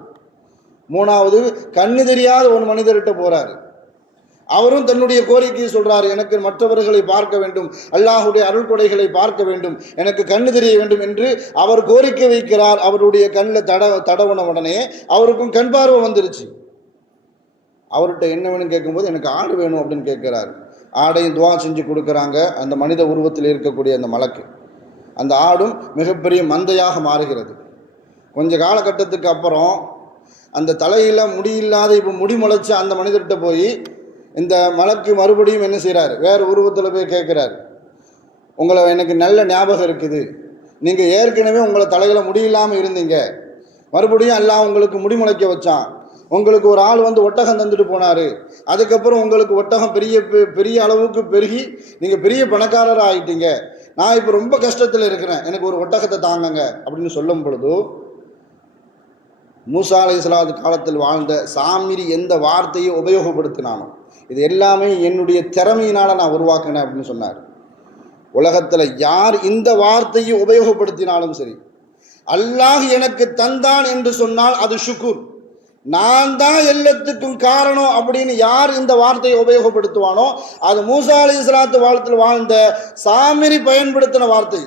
3வது, கண்ணு தெரியாத ஒரு மனிதர்கிட்ட போறாரு. அவரும் தன்னுடைய கோரிக்கையை சொல்றாரு, எனக்கு மற்றவர்களை பார்க்க வேண்டும், அல்லாஹுடைய அருள் கொடைகளை பார்க்க வேண்டும், எனக்கு கண்ணு தெரிய வேண்டும் என்று அவர் கோரிக்கை வைக்கிறார். அவருடைய கண்ணில் தடவன உடனே அவருக்கும் கண் பார்வை வந்துருச்சு. அவர்கிட்ட என்ன வேணும் கேட்கும்போது, எனக்கு ஆடு வேணும் அப்படின்னு கேட்கிறாரு. ஆடையும் துவா செஞ்சு கொடுக்குறாங்க. அந்த மனித உருவத்தில் இருக்கக்கூடிய அந்த மலக்கு, அந்த ஆடும் மிகப்பெரிய மந்தையாக மாறுகிறது. கொஞ்ச காலகட்டத்துக்கு அப்புறம் அந்த தலையில் முடியில்லாத இப்போ முடி முளைச்ச அந்த மனிதர்கிட்ட போய் இந்த மலக்கு மறுபடியும் என்ன செய்கிறார், வேறு உருவத்தில் போய் கேட்குறாரு, உங்களை எனக்கு நல்ல ஞாபகம் இருக்குது, நீங்கள் ஏற்கனவே உங்களை தலையில் முடியில்லாமல் இருந்தீங்க, மறுபடியும் அல்லாஹ் உங்களுக்கு முடி முளைக்க வச்சான், உங்களுக்கு ஒரு ஆள் வந்து ஒட்டகம் தந்துட்டு போனார், அதுக்கப்புறம் உங்களுக்கு ஒட்டகம் பெரிய அளவுக்கு பெருகி நீங்கள் பெரிய பணக்காரராக ஆகிட்டீங்க, நான் இப்போ ரொம்ப கஷ்டத்தில் இருக்கிறேன், எனக்கு ஒரு ஒட்டகத்தை தாங்கங்க அப்படின்னு சொல்லும் பொழுது, மூசா அலைஹிஸ்ஸலாம் காலத்தில் வாழ்ந்த சாமிரி எந்த வார்த்தையை உபயோகப்படுத்தினானோ இது எல்லாமே என்னுடைய திறமையினால் நான் உருவாக்கினேன் அப்படின்னு சொன்னார். உலகத்தில் யார் இந்த வார்த்தையை உபயோகப்படுத்தினாலும் சரி, அல்லாஹ் எனக்கு தந்தான் என்று சொன்னால் அது ஷுக்குர், நான் தான் எல்லாத்துக்கும் காரணம் அப்படின்னு யார் இந்த வார்த்தையை உபயோகப்படுத்துவானோ அது மூசா அலைஹிஸ்ஸலாத்து வாழ்த்தில் வாழ்ந்த சாமிரி பயன்படுத்தின வார்த்தை.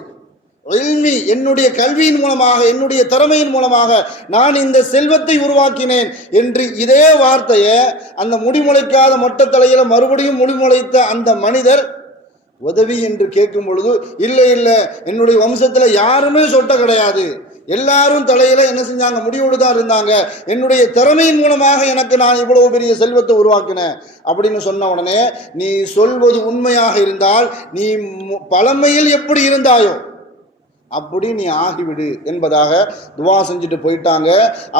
இல்மி, என்னுடைய கல்வியின் மூலமாக, என்னுடைய திறமையின் மூலமாக நான் இந்த செல்வத்தை உருவாக்கினேன் என்று இதே வார்த்தையை அந்த முடிமுளைக்காத மொட்டை தலையில மறுபடியும் முடிமுளைத்த அந்த மனிதர் உதவி என்று கேட்கும் பொழுது, இல்லை இல்லை, என்னுடைய வம்சத்தில் யாருமே சொட்ட கிடையாது, எல்லாரும் தலையில என்ன செஞ்சாங்க, முடியோடு தான் இருந்தாங்க, என்னுடைய திறமையின் மூலமாக எனக்கு நான் இவ்வளவு பெரிய செல்வத்தை உருவாக்கினேன் அப்படின்னு சொன்ன உடனே, நீ சொல்வது உண்மையாக இருந்தால் நீ பழமையில் எப்படி இருந்தாயோ அப்படி நீ ஆகிவிடு என்பதாக துவா செஞ்சுட்டு போயிட்டாங்க.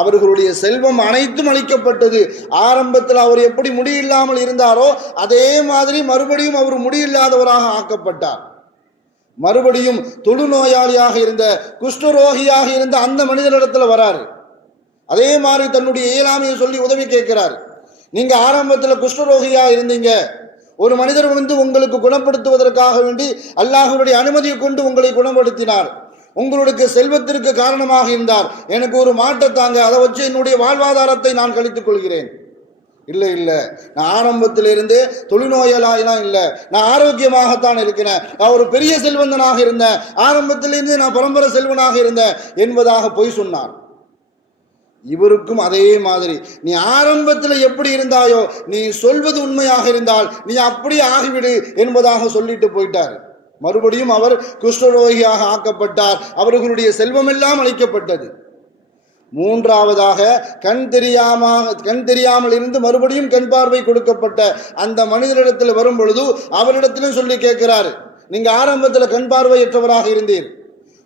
அவர்களுடைய செல்வம் அனைத்தும் அளிக்கப்பட்டது. ஆரம்பத்தில் அவர் எப்படி முடியில்லாமல் இருந்தாரோ அதே மாதிரி மறுபடியும் அவர் முடியில்லாதவராக ஆக்கப்பட்டார். மறுபடியும் தொழுநோயாளியாக இருந்த, குஷ்டரோகியாக இருந்த அந்த மனிதனிடத்தில் வராரு. அதே மாதிரி தன்னுடைய இயலாமையை சொல்லி உதவி கேட்கிறார். நீங்க ஆரம்பத்தில் குஷ்டரோகியா இருந்தீங்க, ஒரு மனிதர் உங்களுக்கு குணப்படுத்துவதற்காக வேண்டி அல்லாஹ்வுடைய அனுமதியை கொண்டு உங்களை குணப்படுத்தினார், உங்களுக்கு செல்வத்திற்கு காரணமாக இருந்தார், எனக்கு ஒரு மாட்டை தாங்க, அதை வச்சு என்னுடைய வாழ்வாதாரத்தை நான் கழித்துக் கொள்கிறேன். இல்லை இல்லை, நான் ஆரம்பத்திலிருந்து தொழுநோயாலாம் இல்லை, நான் ஆரோக்கியமாகத்தான் இருக்கிறேன், நான் ஒரு பெரிய செல்வந்தனாக இருந்தேன், ஆரம்பத்திலிருந்து நான் பரம்பரை செல்வனாக இருந்தேன் என்பதாக பொய் சொன்னார். இவருக்கும் அதே மாதிரி, நீ ஆரம்பத்தில் எப்படி இருந்தாயோ நீ சொல்வது உண்மையாக இருந்தால் நீ அப்படியே ஆகிவிடு என்பதாக சொல்லிட்டு போயிட்டார். மறுபடியும் அவர் குஷ்டரோகியாக ஆக்கப்பட்டார். அவர்களுடைய செல்வம் எல்லாம் அளிக்கப்பட்டது. மூன்றாவதாக கண் தெரியாமல் இருந்து மறுபடியும் கண் பார்வை கொடுக்கப்பட்ட அந்த மனிதரிடத்தில் வரும் பொழுது அவரிடத்திலும் சொல்லி கேட்கிறார், நீங்க ஆரம்பத்தில் கண் பார்வையற்றவராக இருந்தீர்,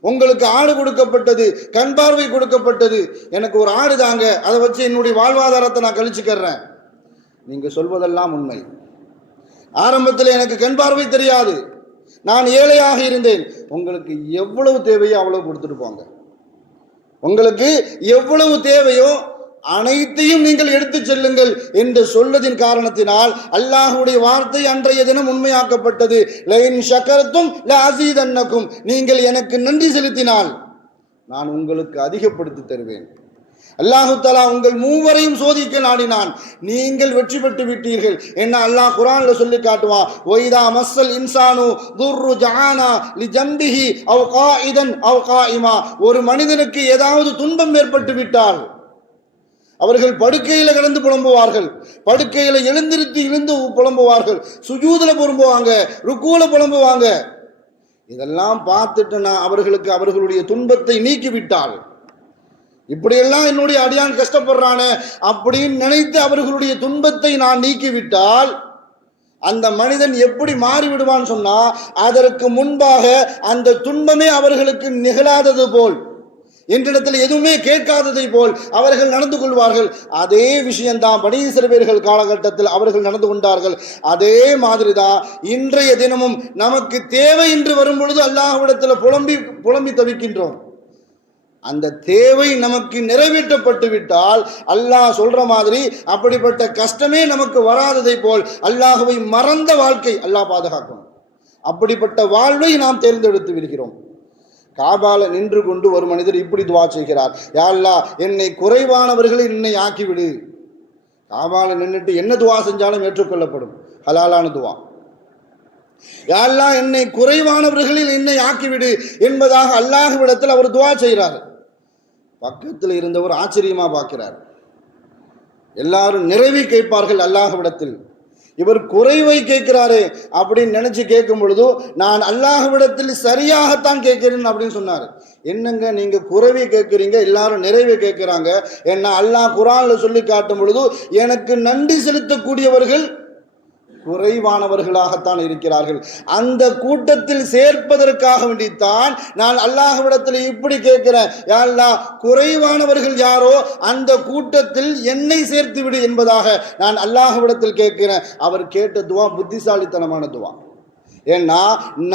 உங்களுக்கு ஆடு கொடுக்கப்பட்டது, கண் பார்வை கொடுக்கப்பட்டது, எனக்கு ஒரு ஆடு தாங்க, அதை வச்சு என்னுடைய வாழ்வாதாரத்தை நான் கழிச்சுக்கிறேன். நீங்க சொல்வதெல்லாம் உண்மை. ஆரம்பத்தில் எனக்கு கண் பார்வை தெரியாது, நான் ஏழையாக இருந்தேன், உங்களுக்கு எவ்வளவு தேவையோ அவ்வளவு கொடுத்துட்டு போங்க, உங்களுக்கு எவ்வளவு தேவையோ அனைத்தையும் நீங்கள் எடுத்து செல்லுங்கள் என்று சொல்லதின் காரணத்தினால் அல்லாஹ்வுடைய வார்த்தை அன்றைய தினம் உண்மையாக்கப்பட்டது. லஇன் ஷக்கர்தும் லஅஸீதன்னகும், நீங்கள் எனக்கு நன்றி செலுத்தினால் நான் உங்களுக்கு அதிகப்படுத்தி தருவேன். அல்லாஹு தஆலா உங்கள் மூவரையும் சோதிக்க நாடினான், நீங்கள் வெற்றி பெற்று விட்டீர்கள் என்ன அல்லாஹ் குர்ஆன்ல சொல்லி காட்டுவான். ஒய்தா மஸ்ஸல் இன்சானு துர்ரு ஜஆனா லிஜம்பிஹி அவ் காயிதன் அவ் காயிமா, ஒரு மனிதனுக்கு ஏதாவது துன்பம் ஏற்பட்டு விட்டால் அவர்கள் படுக்கையில கிடந்து புலம்புவார்கள், படுக்கையில எழுந்து புலம்புவார்கள், சுஜூதுல புலம்புவாங்க, ருக்கூல புலம்புவாங்க. இதெல்லாம் பார்த்துட்டு நான் அவர்களுக்கு அவர்களுடைய துன்பத்தை நீக்கிவிட்டால், இப்படியெல்லாம் என்னுடைய அடியான் கஷ்டப்படுறானே அப்படின்னு நினைத்து அவர்களுடைய துன்பத்தை நான் நீக்கிவிட்டால் அந்த மனிதன் எப்படி மாறிவிடுவான்னு சொன்னா, அதற்கு முன்பாக அந்த துன்பமே அவர்களுக்கு நிகழாதது போல், என்றிடத்தில் எதுவுமே கேட்காததை போல் அவர்கள் நடந்து கொள்வார்கள். அதே விஷயம்தான் பனீ இஸ்ரவேலர்கள் காலகட்டத்தில் அவர்கள் நடந்து கொண்டார்கள். அதே மாதிரிதான் இன்றைய தினமும் நமக்கு தேவை என்று வரும் பொழுது அல்லாஹ்விடத்தில் புலம்பி தவிக்கின்றோம். அந்த தேவை நமக்கு நிறைவேற்றப்பட்டு விட்டால் அல்லாஹ் சொல்ற மாதிரி அப்படிப்பட்ட கஷ்டமே நமக்கு வராததை போல் அல்லாஹ்வை மறந்த வாழ்க்கை அல்லாஹ் பாதுகாக்கணும். அப்படிப்பட்ட வாழ்வை நாம் தேர்ந்தெடுத்து விடுகிறோம். காபால நின்று கொண்டு ஒரு மனிதர் இப்படி துவா செய்கிறார், யா அல்லாஹ் என்னை குறைவானவர்களை என்னை ஆக்கிவிடு. காபால நின்றுட்டு என்ன துவா செஞ்சாலும் ஏற்றுக்கொள்ளப்படும், ஹலாலான துவா. யா அல்லாஹ் என்னை குறைவானவர்களில் என்னை ஆக்கிவிடு என்பதாக அல்லாஹ்விடத்தில் அவர் துவா செய்கிறார். பக்கத்தில் இருந்தவர் ஆச்சரியமா பார்க்கிறார். எல்லாரும் நிறைவை கேட்பார்கள் அல்லாஹ்விடத்தில், இவர் குறைவை கேட்கிறாரு அப்படின்னு நினைச்சு கேட்கும் பொழுது நான் அல்லாஹ்விடத்தில் சரியாகத்தான் கேட்கிறேன் அப்படின்னு சொன்னார். என்னங்க நீங்க குறைவை கேட்கிறீங்க, எல்லாரும் நிறைவை கேட்கிறாங்க. என்ன அல்லாஹ் குர்ஆன்ல சொல்லி காட்டும் பொழுது எனக்கு நன்றி செலுத்தக்கூடியவர்கள் குறைவானவர்களாகத்தான் இருக்கிறார்கள். அந்த கூட்டத்தில் சேர்ப்பதற்காக வேண்டித்தான் நான் அல்லாஹ்விடத்தில் இப்படி கேட்கிறேன், யா அல்லாஹ் குறைவானவர்கள் யாரோ அந்த கூட்டத்தில் என்னை சேர்த்து விடு என்பதாக நான் அல்லாஹ்விடத்தில் கேட்கிறேன். அவர் கேட்ட துவா புத்திசாலித்தனமான துவா. ஏன்னா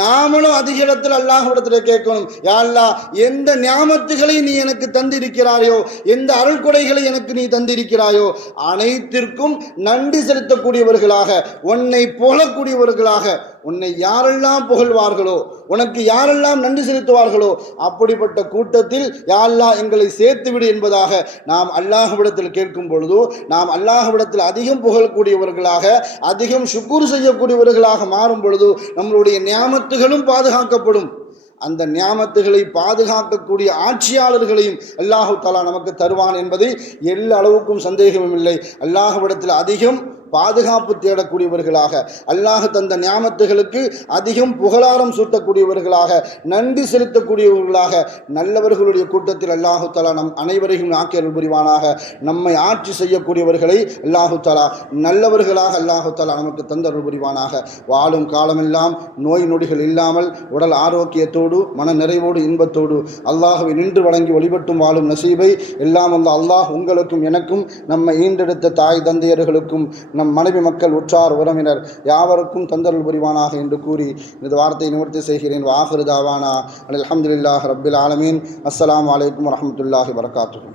நாமளும் அதிக இடத்தில் அல்லாஹ்விடத்தில் கேட்கணும், யா அல்லாஹ் எந்த நியாமத்துகளை நீ எனக்கு தந்திருக்கிறாயோ, எந்த அருள் கொடைகளை எனக்கு நீ தந்திருக்கிறாயோ அனைத்திற்கும் நன்றி செலுத்தக்கூடியவர்களாக, உன்னை போலக்கூடியவர்களாக, உன்னை யாரெல்லாம் புகழ்வார்களோ, உனக்கு யாரெல்லாம் நன்றி செலுத்துவார்களோ அப்படிப்பட்ட கூட்டத்தில் யா அல்லாஹ் எங்களை சேர்த்துவிடு என்பதாக நாம் அல்லாஹ்விடத்தில் கேட்கும் பொழுது, நாம் அல்லாஹ்விடத்தில் அதிகம் புகழக்கூடியவர்களாக, அதிகம் ஷுக்கூர் செய்யக்கூடியவர்களாக மாறும் பொழுது நம்மளுடைய நியாமத்துகளும் பாதுகாக்கப்படும். அந்த நியாமத்துகளை பாதுகாக்கக்கூடிய ஆட்சியாளர்களையும் அல்லாஹு தஆலா நமக்கு தருவான் என்பது எல்லா அளவுக்கும் சந்தேகமும் இல்லை. அல்லாஹ்விடத்தில் அதிகம் பாதுகாப்பு தேடக்கூடியவர்களாக, அல்லாஹ் தந்த நியாமத்துகளுக்கு அதிகம் புகழாரம் சூட்டக்கூடியவர்களாக, நன்றி செலுத்தக்கூடியவர்களாக நல்லவர்களுடைய கூட்டத்தில் அல்லாஹு தஆலா நம் அனைவரையும் ஆக்கியருள் புரிவானாக. நம்மை ஆட்சி செய்யக்கூடியவர்களை அல்லாஹு தஆலா நல்லவர்களாக அல்லாஹு தஆலா நமக்கு தந்தருள் புரிவானாக. வாழும் காலமெல்லாம் நோய் நொடிகள் இல்லாமல் உடல் ஆரோக்கியத்தோடு மன நிறைவோடு இன்பத்தோடு அல்லாஹ்வை நின்று வணங்கி வழிபட்டும் வாழும் நசீபை எல்லாம் வந்த அல்லாஹ் உங்களுக்கும் எனக்கும், நம்மை ஈண்டெடுத்த தாய் தந்தையர்களுக்கும், நம் மனைவி மக்கள் உற்றார் உறவினர் யாவருக்கும் தந்தருள் புரிவானாக என்று கூறி இந்த வார்த்தையை நிவர்த்தி செய்கிறேன். வாஹிரு தாவானா அல்ஹம்துலில்லாஹி ரப்பில் ஆலமீன். அஸ்ஸலாமு அலைக்கும் வரஹ்மத்துல்லாஹி வபரகாத்துஹு.